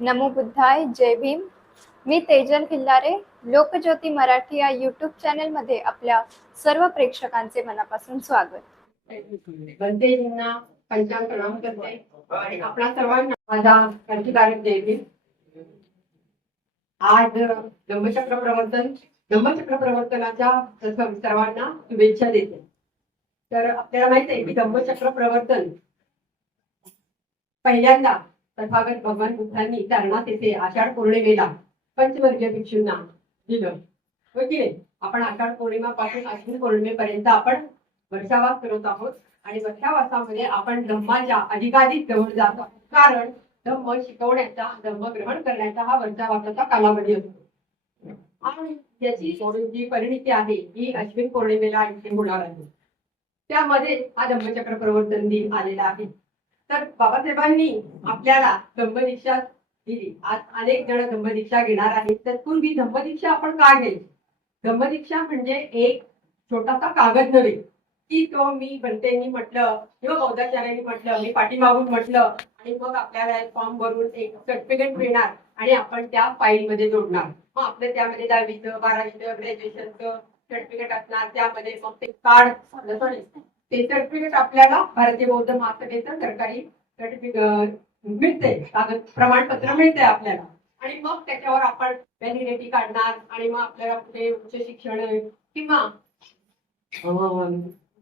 नमो बुद्धाय जय भीम. मी तेजल खिल्लारे लोकज्योती मराठी या यूट्यूब चॅनलमध्ये आपल्या सर्व प्रेक्षकांचे मनापासून स्वागत. बंदेजींना पंचांग प्रणाम करते. आणि आपणा सर्वांना माझा क्रांतिकारक जय भीम. आज धम्मचक्र प्रवर्तन धम्मचक्र प्रवर्तनाच्या सर्वांना शुभेच्छा देते. तर आपल्याला माहीत आहे की धम्मचक्र प्रवर्तन पहिल्यांदा तथागत भगवान बुद्धांनी तारणात येथे आषाढ पौर्णिमेला पंचवर्गीय भिक्षूंना दिलं. ओके आपण आषाढ पौर्णिमा पासून अश्विन पौर्णिमेपर्यंत आपण वर्षावास करत आहोत आणि वर्षावासामध्ये आपण धम्माच्या अधिकाधिक जवळ जात आहोत. कारण धम्म शिकवण्याचा धम्म ग्रहण करण्याचा हा वर्षावासाचा कालावधी असतो. आणि त्याची जी परिणिती आहे ही अश्विन पौर्णिमेला इथे होणार आहे. त्यामध्ये हा धम्मचक्र प्रवर्तन दिन आलेला आहे. तर बाबासाहेबांनी आपल्याला धम्मदीक्षा दिली. आज अनेक जण धम्मदीक्षा घेणार आहेत. तर पूर्वी धम्मदीक्षा आपण का घ्यायची? धम्मदीक्षा म्हणजे एक छोटासा कागद नव्हे. की तो मी बनतेनी म्हटलं किंवा बौद्धाचार्यांनी म्हटलं मी पाठीमागून म्हटलं आणि मग आपल्याला एक फॉर्म भरून एक सर्टिफिकेट मिळणार आणि आपण त्या फाईल मध्ये जोडणार. मग आपलं त्यामध्ये दहावीचं बारावीचं ग्रॅज्युएशनचं सर्टिफिकेट असणार. त्यामध्ये मग ते कार्ड सॉरी ते सर्टिफिकेट आपल्याला भारतीय बौद्ध महासभेचं सरकारी सर्टिफिकेट मिळते कागद प्रमाणपत्र मिळते आपल्याला. आणि मग त्याच्यावर आपण व्हॅलिडिटी काढणार आणि मग आपल्याला कुठे उच्च शिक्षण किंवा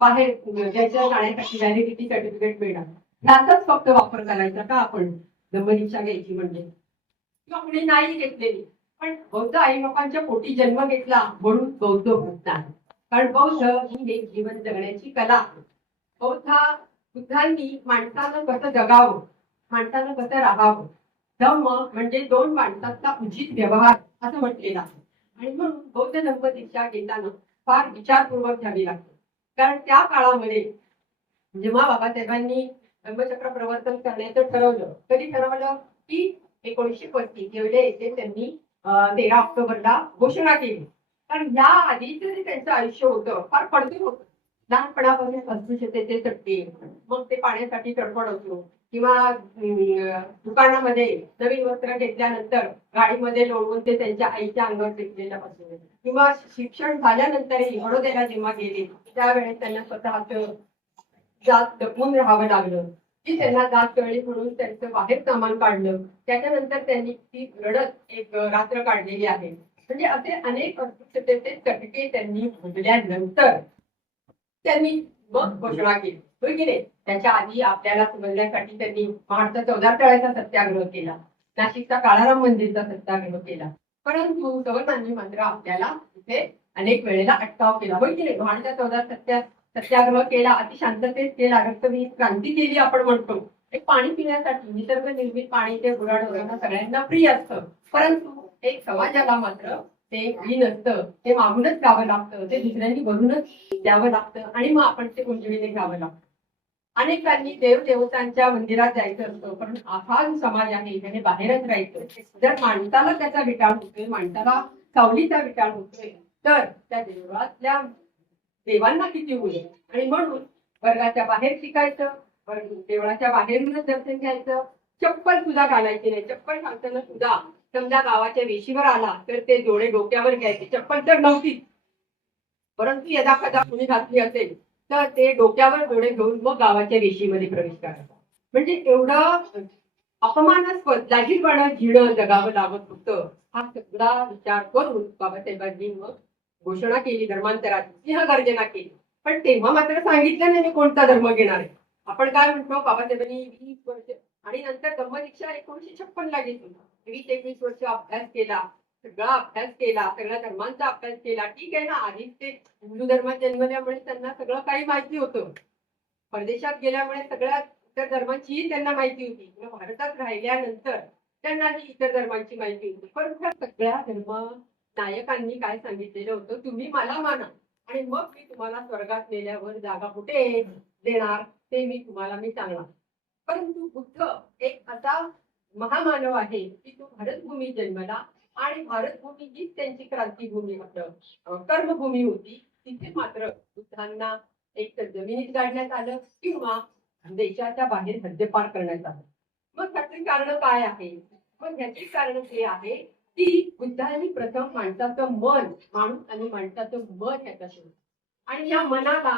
बाहेर ज्याच्या जाण्यासाठी व्हॅलिडिटी सर्टिफिकेट मिळणार. याचाच फक्त वापर करायचा का आपण? धम्मदीक्षा घ्यायची म्हणजे. किंवा कुणी नाही घेतलेली. पण बौद्ध आई बापांच्या पोटी जन्म घेतला म्हणून बौद्ध होत नाही. कारण बौद्ध ही एक जीवन जगण्याची कला आहे. बौद्ध बुद्धांनी माणसानं कसं जगावं माणसानं कसं राहावं धम्म म्हणजे दोन माणसांचा उचित व्यवहार असं म्हटलेलं आहे. आणि म्हणून बौद्ध धम्म दीक्षा घेताना फार विचारपूर्वक घ्यावी लागते. कारण त्या काळामध्ये जेव्हा बाबासाहेबांनी धम्मचक्र प्रवर्तन करण्याचं ठरवलं कधी ठरवलं की एकोणीसशे पस्तीस एवढे येथे त्यांनी तेरा ऑक्टोबरला घोषणा केली. कारण या आधीच जे त्यांचं आयुष्य होतं फार पडते होतं. लहानपणापासून अस्पृश्यतेचे चटके मग ते पाण्यासाठी तडफड होतो. किंवा दुकानामध्ये नवीन वस्त्र घेतल्यानंतर गाडीमध्ये लोळवून ते त्यांच्या आईच्या अंगावर टेकलेल्या पासून. किंवा शिक्षण झाल्यानंतरही बडोद्याला जेव्हा गेले त्यावेळेस त्यांना स्वतःच जात जपून राहावं लागलं. की त्यांना जात कळली म्हणून त्यांचं बाहेर सामान काढलं. त्याच्यानंतर त्यांनी ती रडत एक रात्र काढलेली आहे. म्हणजे असे अनेक अस्पृश्यतेचे चटके त्यांनी भोगल्यानंतर त्यांनी मग घोषणा केली. होय की नाही? त्याच्या आधी आपल्याला समजण्यासाठी त्यांनी महाराष्ट्र चौदा तळ्याचा सत्याग्रह केला. नाशिकचा काळाराम मंदिरचा सत्याग्रह केला. परंतु गव्हर्नमेंटने मात्र आपल्याला तिथे अनेक वेळेला अटकाव केला. होय की नाही? महाराष्ट्र चौदा सत्या सत्याग्रह केला. अति शांततेत केला रक्तबीज क्रांती केली आपण म्हणतो. एक पाणी पिण्यासाठी निसर्ग निर्मित पाणी ते गुराढोरांना सगळ्यांना प्रिय असतं. परंतु एक समाजाला मात्र ते फ्री नसतं. ते मागूनच गावं लागतं. ते दुसऱ्यांनी भरूनच द्यावं लागतं. आणि मग आपण ते कुंजवीने घ्यावं लागतं. अनेकांनी देव देवतांच्या मंदिरात जायचं असतं. पण हा जो समाज आहे त्याने बाहेरच राहायचं जर माणसाला त्याचा विटाळ होतोय माणसाला सावलीचा विटाळ होतोय तर त्या देवळातल्या देवांना किती होईल आणि म्हणून वर्गाच्या बाहेर शिकायचं देवळाच्या बाहेरूनच दर्शन घ्यायचं चप्पल सुद्धा घालायची नाही. चप्पल घालताना सुद्धा समजा गावाच्या वेशीवर आला तर ते जोडे डोक्यावर घ्यायचे. चप्पल तर नव्हती. परंतु यदा कदा कुणी घातली असेल तर ते डोक्यावर जोडे घेऊन मग गावाच्या वेशीमध्ये प्रवेश करायचा. म्हणजे एवढं अपमानास्पद जाहीरपणा झिणं जगावं लागत होतं. हा सगळा विचार करून बाबासाहेबांनी मग घोषणा केली धर्मांतराची सिंहगर्जना केली. पण तेव्हा मात्र सांगितलं नाही मी कोणता धर्म घेणार आहे. आपण काय म्हणतो बाबासाहेबांनी वीस वर्ष आणि नंतर धम्मदीक्षा एकोणीशे छप्पन ला घेतली. वीस एकवीस वर्ष अभ्यास केला सगळा अभ्यास केला सगळ्या धर्मांचा अभ्यास केला. ठीक आहे ना? आधीच ते हिंदू धर्मात जन्मल्यामुळे त्यांना सगळं काही माहिती होतं. परदेशात गेल्यामुळे सगळ्या इतर धर्मांचीही त्यांना माहिती होती. भारतात राहिल्यानंतर त्यांनाही इतर धर्मांची माहिती होती. पण सगळ्या धर्म नायकांनी काय सांगितलेलं होतं तुम्ही मला माना. आणि मग मी तुम्हाला स्वर्गात नेल्यावर जागा कुठे देणार ते मी तुम्हाला मी सांगणार. परंतु बुद्ध एक असा महामानव आहे की तो भारतभूमी जन्मला आणि भारतभूमी हीच त्यांची क्रांतीभूमी होतं. कर्मभूमी होती. तिथे मात्र बुद्धांना एक तर जमिनीत गाडण्यात आलं किंवा देशाच्या बाहेर हद्दपार करण्यात आलं. मग त्याची कारण काय आहे मग याची कारण हे आहे की बुद्धांनी प्रथम माणसाचं मन माणूस आणि माणसाचं मन याचा शोध आणि या मनाला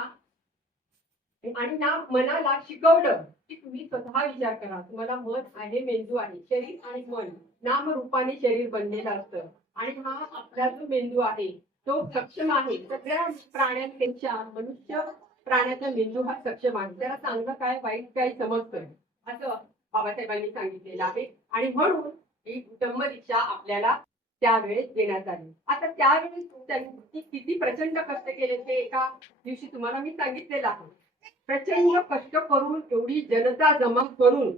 आणि या मनाला शिकवलं. की तुम्ही स्वतः विचार करा. तुम्हाला मन आहे मेंदू आहे शरीर आणि मन. नामरूपाने शरीर बनलेलं असतं. आणि हा आपला जो मेंदू आहे तो सक्षम आहे. सगळ्या प्राण्यांपेक्षा मनुष्य प्राण्याचा मेंदू हा सक्षम आहे. त्याला चांगलं काय वाईट काय समजतं? असं बाबासाहेबांनी सांगितलेलं आहे. आणि म्हणून ही दीक्षा आपल्याला त्यावेळेस देण्यात आली. आता त्यावेळेस त्यांनी किती प्रचंड कष्ट केले ते एका दिवशी तुम्हाला मी सांगितलेलं आहे. प्रचंड कष्ट करून एवढी जनता जमा करून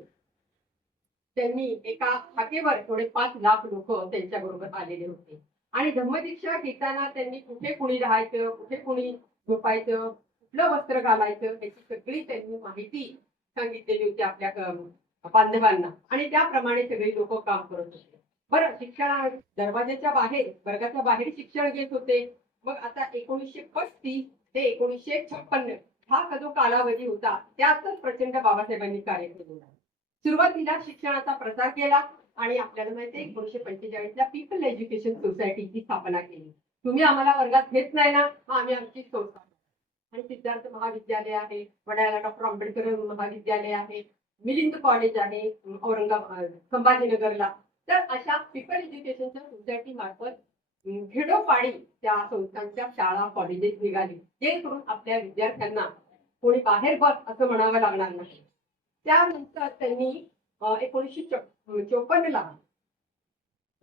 त्यांनी एका हाकेवर थोडे पाच लाख लोक त्यांच्या बरोबर आलेले होते. आणि धम्मदीक्षा घेताना त्यांनी कुठे कुणी राहायचं कुठे कुणी झोपायचं कुठलं वस्त्र घालायचं याची सगळी त्यांनी माहिती सांगितलेली होती आपल्या बांधवांना. आणि त्याप्रमाणे सगळी लोक काम करत होते. बरं शिक्षणा दरवाजाच्या बाहेर वर्गाच्या बाहेर शिक्षण घेत होते. मग आता एकोणीसशे पस्तीस ते एकोणीसशे छप्पन्न हा जो कालावधी होता त्यातच प्रचंड बाबासाहेबांनी कार्य केलेलं सुरुवातीला शिक्षणाचा प्रसार केला आणि आपल्याला माहिती आहे एकोणीशे पंचेचाळीस ला पीपल एज्युकेशन सोसायटीची स्थापना केली. तुम्ही आम्हाला वर्गात घेत नाही ना आम्ही आमची संस्था आणि सिद्धार्थ महाविद्यालय आहे वडाळ्याला डॉक्टर आंबेडकर महाविद्यालय आहे मिलिंद कॉलेज आहे औरंगाबाद संभाजीनगरला. तर अशा पीपल एज्युकेशनच्या सोसायटी मार्फत भिडो पाणी त्या संस्थांच्या शाळा कॉलेजेस निघाली. जेणेकरून आपल्या विद्यार्थ्यांना कोणी बाहेर बस असं म्हणावं लागणार नाही. त्यानंतर त्यांनी एकोणीशे एकोणीसशे चोपन्न ला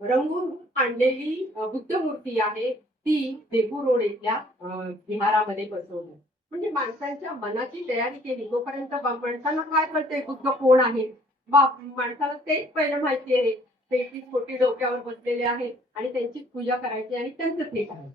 रंगून आणलेली बुद्ध मूर्ती आहे ती देहू रोड इथल्या विहारामध्ये बसवली. म्हणजे माणसांच्या मनाची तयारी केली. तोपर्यंत माणसांना काय कळते बुद्ध कोण आहे? बाप माणसाला तेच पहिलं माहिती आहे. तेहतीस कोटी डोक्यावर बसलेले आहेत आणि त्यांची पूजा करायची आणि त्यांचं ते करायचं.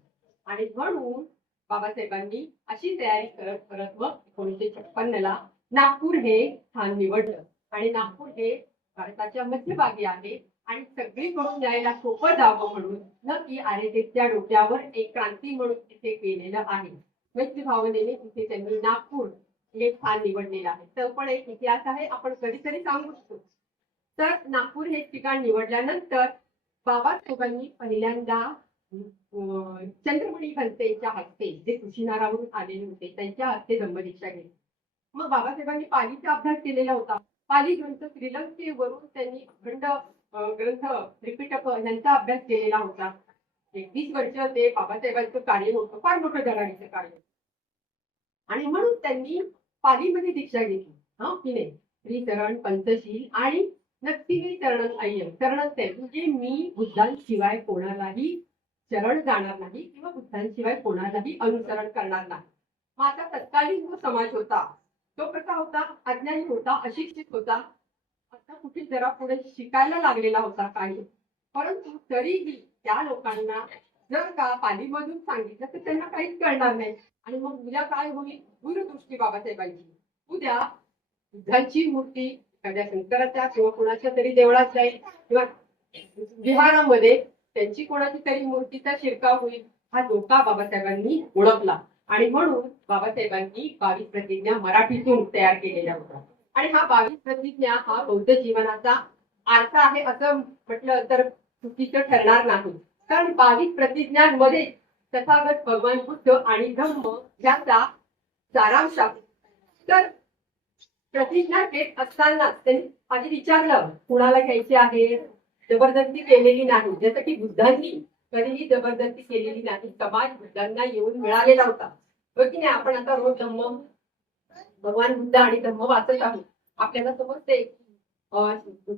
आणि म्हणून बाबासाहेबांनी अशी तयारी करत करत मग एकोणीशे छप्पन्न ला नागपूर हे स्थान निवडलं. आणि नागपूर हे भारताच्या मध्यभागी आहे आणि सगळीकडून जायला सोपं जावं म्हणून नक्की आर्यतेच्या डोक्यावर एक क्रांती म्हणून तिथे केलेलं आहे. मैत्री भावनेने तिथे त्यांनी नागपूर हे स्थान निवडलेलं आहे. तर पण एक इतिहास आहे आपण कधीतरी सांगू शकतो. तर नागपूर हे ठिकाण निवडल्यानंतर बाबासाहेबांनी पहिल्यांदा चंद्रमणी घनतेच्या हस्ते जे कुशीनारावरून आलेले होते त्यांच्या हस्ते धम्मदीक्षा घेतली. मग बाबासाहेबांनी पालीचा अभ्यास केलेला होता. पाली ग्रंथ श्रीलंकेवरून त्यांनी अखंड ग्रंथ त्रिपिटक यांचा अभ्यास केलेला होता. एकवीस वर्ष ते बाबासाहेबांचं कार्य होतं फार मोठं धडाडीचं कार्य. आणि म्हणून त्यांनी पालीमध्ये दीक्षा घेतली. हा की नाही? श्रीचरण पंचशील आणि नक्की चरण अय्यम चरण आहे म्हणजे मी बुद्धांशिवाय कोणालाही शरण जाणार नाही किंवा बुद्धांशिवाय कोणालाही अनुसरण करणार नाही. मग आता तत्कालीन जो समाज होता तो कसा होता? अज्ञानी होता अशिक्षित होता. आता कुठे जरा पुढे शिकायला लागलेला होता काही. परंतु तरीही त्या लोकांना जर का पालीमधून सांगितलं तर त्यांना काहीच कळणार नाही. आणि मग उद्या काय होईल? दूरदृष्टी बाबासाहेबांची उद्या बुद्धांची मूर्ती एखाद्या शंकराच्या किंवा कोणाच्या तरी देवळात जाईल किंवा विहारामध्ये त्यांची कोणाची तरी मूर्तीचा शिरकाव होईल हा धोका बाबासाहेबांनी ओळखला. आणि म्हणून बाबासाहेबांनी बावीस प्रतिज्ञा मराठीतून तयार केलेल्या होत्या. आणि हा बावीस प्रतिज्ञा हा बौद्ध जीवनाचा आरसा आहे असं म्हटलं तर चुकीचं ठरणार नाही. कारण बावीस प्रतिज्ञांमध्ये तथागत भगवान बुद्ध आणि धम्म याचा सारांश तर प्रतिज्ञा घेत असताना त्यांनी आधी विचारलं कुणाला घ्यायचे आहे जबरदस्ती केलेली नाही. जसं की बुद्धांनी कधीही जबरदस्ती केलेली नाही. समाज बुद्धांना येऊन मिळालेला होता. की नाही? आपण आता रोज धम्म भगवान बुद्ध आणि धम्म वाचत आहोत. आपल्याला समजते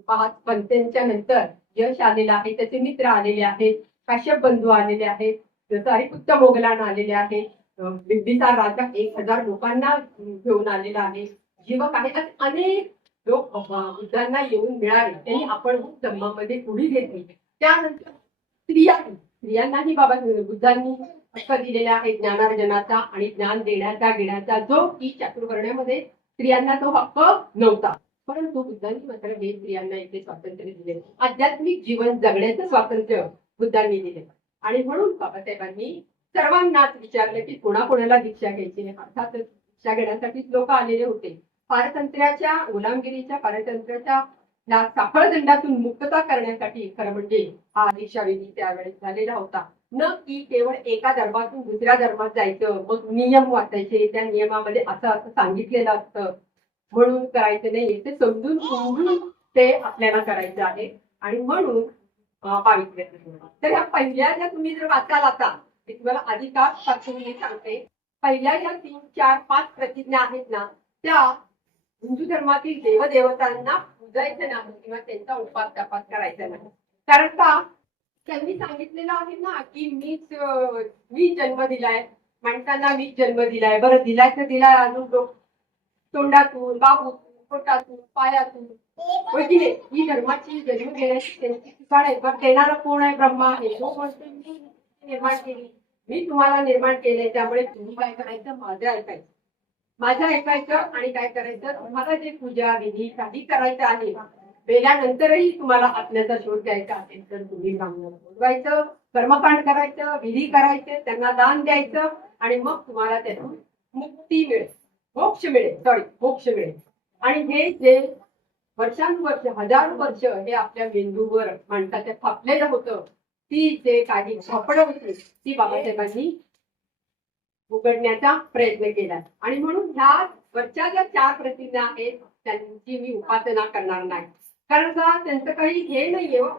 पाच पंचांच्या नंतर यश आलेलं आहे त्याचे मित्र आलेले आहेत काश्यप बंधू आलेले आहेत जसं हरिपुत्त मोगलान आलेले आहे अं, बिंबिसार राजा एक हजार लोकांना घेऊन आलेला आहे. जीवक आहे आणि अनेक लोक वृद्धांना बुद्धांना येऊन मिळाले त्यांनी आपण धम्मामध्ये पुढे घेतली त्यानंतर स्त्रिया स्त्रियांनाही बाबा बुद्धांनी हक्क दिलेला आहे ज्ञानार्जनाचा आणि ज्ञान देण्याचा घेण्याचा जो की चातुर्वर्ण्यामध्ये स्त्रियांना तो हक्क नव्हता. परंतु बुद्धांनी मात्र हे स्त्रियांना इथे स्वातंत्र्य दिले. आध्यात्मिक जीवन जगण्याचं स्वातंत्र्य बुद्धांनी दिले. आणि म्हणून बाबासाहेबांनी सर्वांनाच विचारलं की कोणाकोणाला दीक्षा घ्यायची अर्थातच दीक्षा घेण्यासाठी लोक आलेले होते. पारतंत्र्याच्या गुलामगिरीच्या पारतंत्र्याच्या या साखळदंडातून मुक्तता करण्यासाठी खरं म्हणजे हा दीक्षाविधी त्यावेळेस झालेला होता. न की केवळ एका धर्मातून दुसऱ्या धर्मात जायचं मग नियम वाचायचे त्या नियमामध्ये असं असं सांगितलेलं असतं. म्हणून करायचं नाही ते समजून समजून ते आपल्याला करायचं आहे. आणि म्हणून पावित्र्याचं पावित्र्य तर ह्या पहिल्या ज्या तुम्ही जर वाचाल आता मी तुम्हाला आधी पासून मी सांगते पहिल्या ज्या तीन चार पाच प्रतिज्ञा आहेत ना त्या हिंदू धर्मातील देवदेवतांना पूजायचं नाही किंवा त्यांचा उपास तपास करायचा नाही. कारण का? त्यांनी सांगितलेलं आहे ना की मीच मी जन्म दिलाय. माणसांना मीच जन्म दिलाय. बरं दिलाय तर दिलाय. अजून तोंडातून बाबूतून पोटातून पायातून ही धर्माची जन्म घेण्याची त्यांची ठिकाण आहे. पण देणारा कोण आहे ब्रह्मा? आहे तो म्हणतो मी निर्माण केली. मी तुम्हाला निर्माण केले त्यामुळे तुम्ही काय करायचं माझं ऐकायचं. माझं ऐकायचं आणि काय करायचं तुम्हाला जे पूजा विधी काही करायचं आहे वेल्यानंतरही तुम्हाला आत्म्याचा शोध घ्यायचा असेल तर तुम्ही ब्राह्मणाला बोलवायचं कर्मकांड करायचं विधी करायचे त्यांना दान द्यायचं आणि मग तुम्हाला त्यातून मुक्ती मिळेल. मोक्ष मिळेल सॉरी मोक्ष मिळेल. आणि हे जे वर्षानुवर्ष हजारो वर्ष हे आपल्या मेंदूवर माणसाच्या थापलेलं होतं ती जे काही झोपडं होती ती बाबासाहेबांनी उघडण्याचा प्रयत्न केला. आणि म्हणून ह्या वरच्या ज्या चार प्रतिज्ञा आहेत त्यांची मी उपासना करणार नाही. कारण का त्यांचं काही हे नाहीये हो.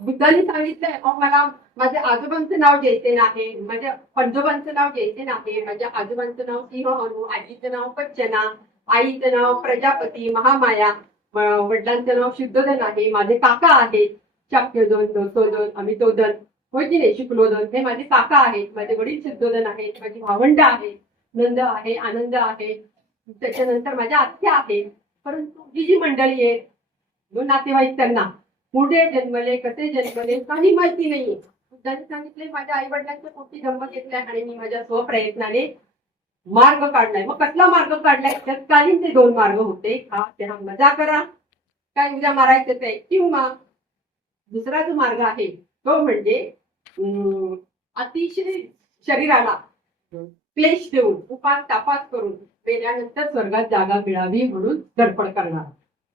बुद्धांनी सांगितलंय अहो मला माझ्या आजोबांचं नाव घ्यायचे नाही माझ्या पंजोबांचं नाव घ्यायचे नाही माझ्या आजोबांचं नाव सिंहहनू आजीचं नाव कच्चना आईचं नाव प्रजापती महामाया वडिलांचं नाव शुद्धोधन आहे माझे काका आहेत शाक्यदोन दोन अमितोधन दोन होय की नाही दोन? हे माझे काका आहेत माझे वडील शुद्धोदन आहेत माझी भावंड आहेत नंद आहे आनंद आहे. त्याच्यानंतर माझ्या आत्या आहेत. परंतु ही जी मंडळी आहेत दोन नातेवाईक त्यांना. पुढे जन्मले कसे जन्मले काही माहिती नाहीये त्यांनी सांगितले माझ्या आई वडिलांच्या पोटी जन्म घेतलाय आणि मी माझ्या स्वप्रयत्नाने मार्ग काढलाय. मग कसला मार्ग काढलाय? तत्कालीन ते दोन मार्ग होते. हा त्या मजा करा. काय उद्या मारायचं ते? किंवा दुसरा जो मार्ग आहे तो म्हणजे अं, अतिशय शरीराला क्लेश देऊन उपास तापास करून मेल्यानंतर स्वर्गात जागा मिळावी म्हणून धडपड करणार.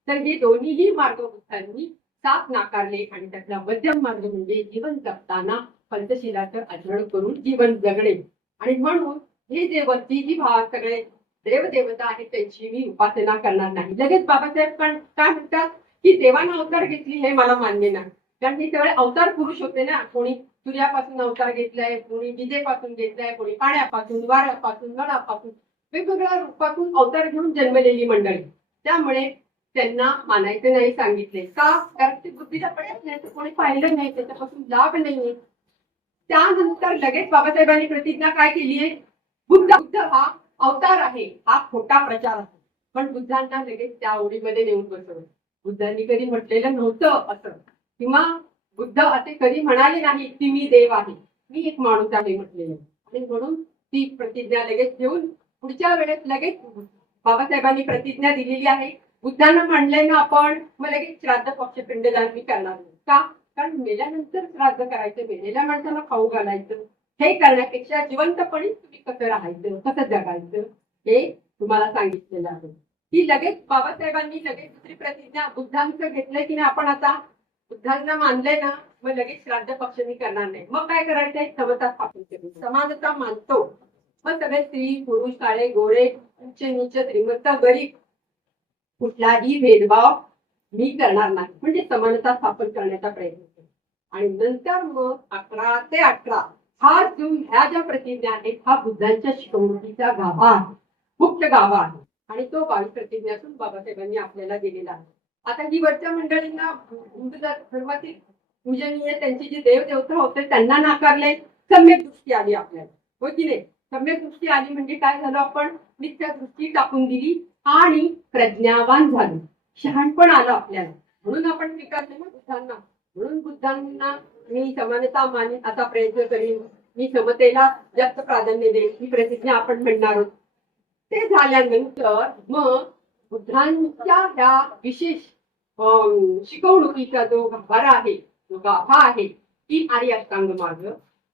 तर हे दोन्हीही मार्ग बुद्धांनी साथ नाकारले आणि त्यातला मध्यम मार्ग म्हणजे जीवन जगताना पंचशिलाचं आचरण करून जीवन जगणे. आणि म्हणून हे जे वरती जी भाव सगळे देवदेवता आहेत त्यांची मी उपासना करणार नाही. लगेच बाबासाहेब पण काय म्हणतात की देवानं अवतार घेतली हे मला मान्य नाही. कारण की सगळे अवतार पुरुष होते ना. कोणी सूर्यापासून अवतार घेतलाय कोणी विजेपासून घेतलाय कोणी पाण्यापासून वाऱ्यापासून नळापासून वेगवेगळ्या रूपातून अवतार घेऊन जन्मलेली मंडळी. त्यामुळे त्यांना मानायचं नाही सांगितले का? कारण ते बुद्धीला पडत नाही तर कोणी पाहिलं नाही त्याच्यापासून लाभ नाहीये. त्यानंतर लगेच बाबासाहेबांनी प्रतिज्ञा काय केली आहे? बुद्ध बुद्ध हा अवतार आहे हा खोटा प्रचार आहे. पण बुद्धांना लगेच त्या ओढीमध्ये नेऊन बसवलं. बुद्धांनी कधी म्हटलेलं नव्हतं असं. किंवा बुद्ध असे कधी म्हणाले नाही की मी देव आहे. मी एक माणूस आहे म्हटलेलं. आणि म्हणून ती प्रतिज्ञा लगेच घेऊन पुढच्या वेळेस लगेच बाबासाहेबांनी प्रतिज्ञा दिलेली आहे. बुद्धांना म्हणले ना आपण मग लगेच श्राद्ध पक्ष पिंडदान मी करणार नाही. का? कारण मेल्यानंतर श्राद्ध करायचं मेलेल्या माणसाला खाऊ घालायचं. हे करण्यापेक्षा जिवंतपणे तुम्ही कसं राहायचं कसं जगायचं हे तुम्हाला सांगितलेलं आहे. ही लगेच बाबासाहेबांनी लगेच दुसरी प्रतिज्ञा बुद्धांचं घेतलंय की नाही आपण आता बुद्धांना मानलंय ना मग लगेच श्राद्ध पक्ष मी करणार नाही. मग काय करायचंय? समता स्थापन केली समानता मानतो. मग सगळे स्त्री पुरुष काळे गोरे उच्च नीच श्रीमंत गरीब कुठलाही भेदभाव मी करणार नाही. म्हणजे समानता स्थापन करण्याचा प्रयत्न केला. आणि नंतर मग अकरा ते अठरा हा जो ह्या ज्या प्रतिज्ञा आहेत हा बुद्धांच्या शिकवणुकीचा गाभा आहे. मुख्य गाभा आहे. आणि तो बावीस प्रतिज्ञातून बाबासाहेबांनी आपल्याला दिलेला आहे. आता ही वरच्या मंडळींना हिंदू धर्मातील पूजनीय त्यांची जी देवदेवता होते त्यांना नाकारले. सम्यक दृष्टी आली आपल्याला. हो की नाही? सम्यक दृष्टी आली म्हणजे काय झालं आपण? मिथ्या दृष्टी टाकून दिली आणि प्रज्ञावान झालो. शहाणपण आलं आपल्याला. म्हणून आपण स्वीकारले ना बुद्धांना. म्हणून बुद्धांना मी समानता माने असा प्रयत्न करीन. मी समतेला जास्त प्राधान्य देईन. ही प्रतिज्ञा आपण म्हणणार आहोत. ते झाल्यानंतर मग बुद्धांच्या ह्या विशेष शिकवणुकीचा जो गाभारा आहे जो गाभा आहे ती आर्य अष्टांग मार्ग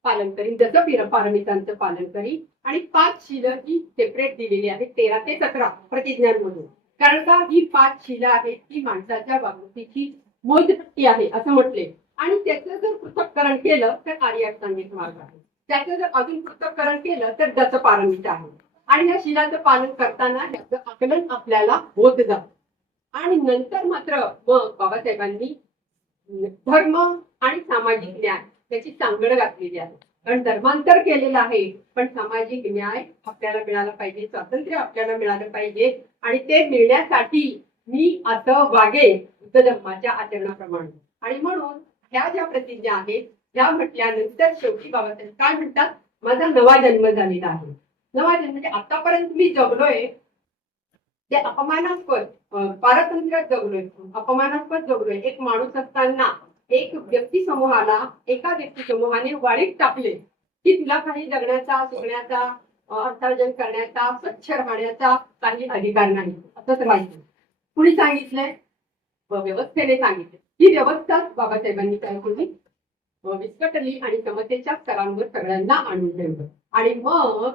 पालन करीन जसं पिर पारमितांचं पालन करीन आणि पाच शिलं ही सेपरेट दिलेली आहे तेरा ते सतरा प्रतिज्ञांमधून कारण का ही पाच शिला आहेत ती माणसाच्या वागणुकीची मोजपट्टी आहे असं म्हटले आणि त्याचं जर पृथक्करण केलं तर आर्याष्टांगिक मार्ग आहे त्याचं जर अजून पृथक्करण केलं तर दत्तपारमित आहे आणि या शिलाचं पालन करताना याचं आकलन आपल्याला होत जातं आणि नंतर मात्र मग बाबासाहेबांनी धर्म आणि सामाजिक न्याय त्याची सांगड घातलेली आहे. कारण धर्मांतर केलेलं आहे पण सामाजिक न्याय आपल्याला मिळाला पाहिजे स्वातंत्र्य आपल्याला मिळालं पाहिजे आणि ते मिळण्यासाठी मी असं वागेन बुद्ध धर्माच्या आचरणाप्रमाणे. आणि म्हणून ह्या ज्या प्रतिज्ञा आहेत ह्या म्हटल्यानंतर शेवटी बाबासाहेब काय म्हणतात? माझा नवा जन्म झालेला आहे. नवा जन्म म्हणजे आतापर्यंत मी जगलोय ते अपमानास्पद पारतंत्र्यात जगलोय अपमानास्पद जगलोय. एक माणूस असताना एक व्यक्ती समूहाला एका व्यक्ती समूहाने वाळीत टाकले की तुला काही जगण्याचा सुकण्याचा अर्थार्जन करण्याचा स्वच्छ राहण्याचा काही अधिकार नाही. असंच राहिलं कुणी सांगितलंय? व्यवस्थेने सांगितले ही व्यवस्था बाबासाहेबांनी काय केली. विस्कटली आणि समतेच्या स्तरांवर सगळ्यांना आणून ठेवलं. आणि मग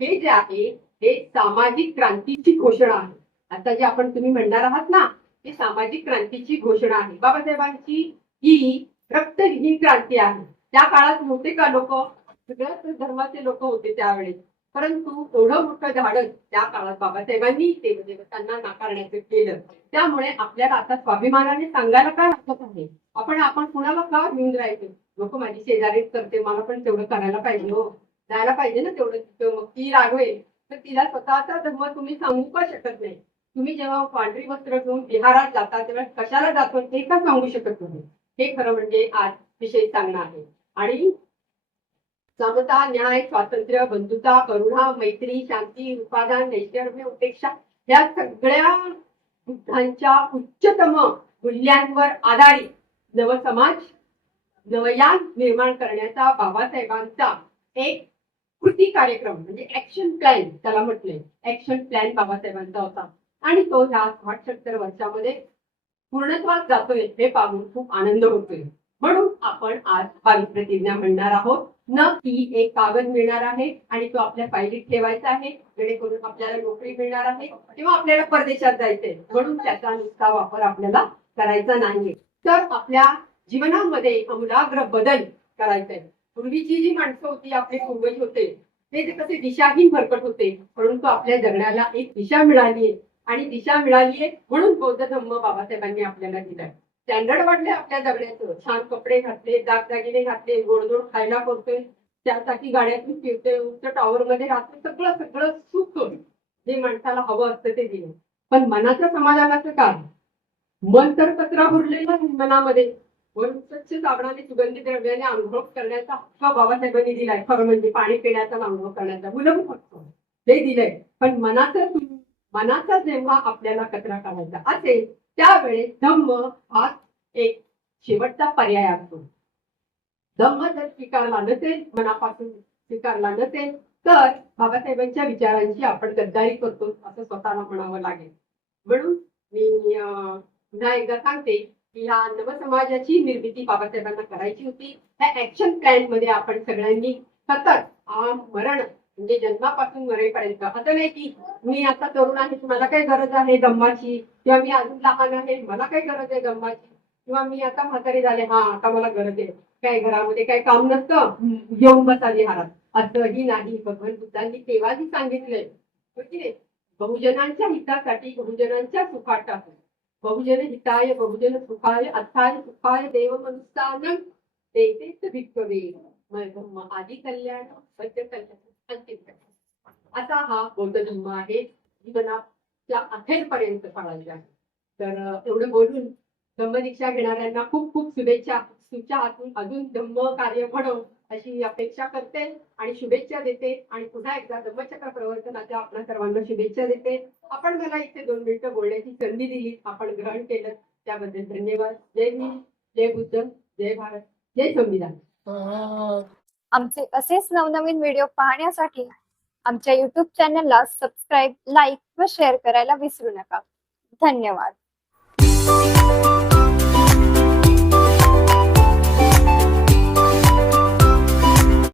हे जे आहे हे सामाजिक क्रांतीची घोषणा आहे. आता जे आपण तुम्ही म्हणणार आहात ना हे सामाजिक क्रांतीची घोषणा आहे. बाबासाहेबांची ही रक्तहीन क्रांती आहे. त्या काळात नव्हते का लोक? सगळ्याच धर्माचे लोक होते त्यावेळेस परंतु एवढं मोठं धाडस त्या काळात बाबासाहेबांनी ते म्हणजे त्यांना नाकारण्याचं केलं. त्यामुळे आपल्याला आता स्वाभिमानाने सांगायला काय हरकत आहे? आपण आपण कुणाला का घेऊन राहायचं लोक माझी शेजारीच करते. मला पण तेवढं करायला पाहिजे हो. जायला पाहिजे ना तेवढं. मग ती रागवेल. तर तिला स्वतःचा धर्म तुम्ही सांगू का शकत नाही? तुम्ही जेव्हा पांढरी वस्त्र घेऊन बिहारात जाता तेव्हा कशाला जातो ते का सांगू शकत नाही हे खरं म्हणजे आज विषय सांगणं आहे. आणि समता न्याय स्वातंत्र्य बंधुता करुणा मैत्री शांती उपादान नैसर्म्य उपेक्षा या सगळ्या बुद्धांच्या उच्चतम मूल्यांवर आधारित नवसमाज नवयान निर्माण करण्याचा बाबासाहेबांचा एक कृती कार्यक्रम म्हणजे ऍक्शन प्लॅन त्याला म्हटले ऍक्शन प्लॅन बाबासाहेबांचा होता. आणि तो ह्या साठ वर्षामध्ये पूर्णत्वात जातोय हे पाहून खूप आनंद होतोय. म्हणून आपण आज बावीस प्रतिज्ञा म्हणणार आहोत. न की एक कागद मिळणार आहे आणि तो आपल्या फायलीत ठेवायचा आहे जेणेकरून आपल्याला नोकरी मिळणार आहे किंवा आपल्याला परदेशात जायचंय म्हणून त्याचा नुसता वापर आपल्याला करायचा नाहीये. तर आपल्या जीवनामध्ये आमूलाग्र बदल करायचा आहे. पूर्वीची जी माणसं होती आपले पूर्वज होते ते कसे दिशाहीन भरकट होते परंतु आपल्या जगण्याला एक दिशा मिळाली आणि दिशा मिळालीये म्हणून बौद्ध धम्म बाबासाहेबांनी आपल्याला दिलाय. स्टँडर्ड वाढले आपल्या जगण्याचं. छान कपडे घातले दागदागिने घातले गोडधोड खायला करतोय त्यासाठी गाड्यातून फिरतोय उच्च टॉवर मध्ये राहतो. सगळं सगळं सुख जे माणसाला हवं असतं ते दिलं. पण मनाच्या समाधानाचं काय? मन तर कचरा भरलेलं मनामध्ये. म्हणून स्वच्छ साबणाने सुगंधी द्रव्याने आंघोळ करण्याचा हक्क बाबासाहेबांनी दिलाय. खरं म्हणजे पाणी पिण्याचा आंघोळ करण्याचा. मूलभूत हक्क ते दिलंय. पण मनाचं मनाचा जेव्हा आपल्याला कचरा काढायचा असेल त्यावेळेस धम्म हा एक शेवटचा पर्याय असतो. धम्म जर स्वीकारला नसेल मनापासून स्वीकारला नसेल तर बाबासाहेबांच्या विचारांची आपण गद्दारी करतो असं स्वतःला म्हणावं लागेल. म्हणून मी अं, पुन्हा एकदा सांगते या नवसमाजाची निर्मिती बाबासाहेबांना करायची होती. त्या ऍक्शन प्लॅनमध्ये आपण सगळ्यांनी सतत मरण म्हणजे जन्मापासून मरेपर्यंत असं नाही की मी आता तरुण आहे मला काय गरज आहे दम्माची किंवा मी अजून लहान आहे मला काय गरज आहे दम्माची किंवा मी आता म्हातारी झाले हा आता मला गरज आहे. काय घरामध्ये काय काम नसतं? घेऊन बसा विहारात असंही नाही. भगवान बुद्धांनी तेव्हाही सांगितलंय. बहुजनांच्या हितासाठी बहुजनांच्या सुखाटासाठी बहुजन हिताय बहुजन सुखाय अर्थाय सुखाय देव मनुष्यानं ते तेच भिक्कवे धर्म आदी कल्याण सत्य कल्याण अंतिम कल्याण. असा हा बौद्ध धर्म आहे. जीवनाच्या अखेरपर्यंत पाळायचा आहे. तर एवढं बोलून धम्मदीक्षा घेणाऱ्यांना खूप खूप शुभेच्छा. तुमच्या हातून अजून धम्म कार्य घडव अशी अपेक्षा करते आणि शुभेच्छा देते. आणि पुन्हा एकदा धम्मचक्र प्रवर्तनाच्या आपल्या सर्वांना शुभेच्छा देते. आपण मला इथे दोन मिनिटं बोलण्याची संधी दिली. आपण ग्रहण केलं. त्याबद्दल धन्यवाद. जय भीम जय बुद्ध जय भारत जय संविधान. आमचे असेच नवनवीन व्हिडिओ पाहण्यासाठी आमच्या युट्यूब चॅनलला सबस्क्राईब लाईक व शेअर करायला विसरू नका. धन्यवाद.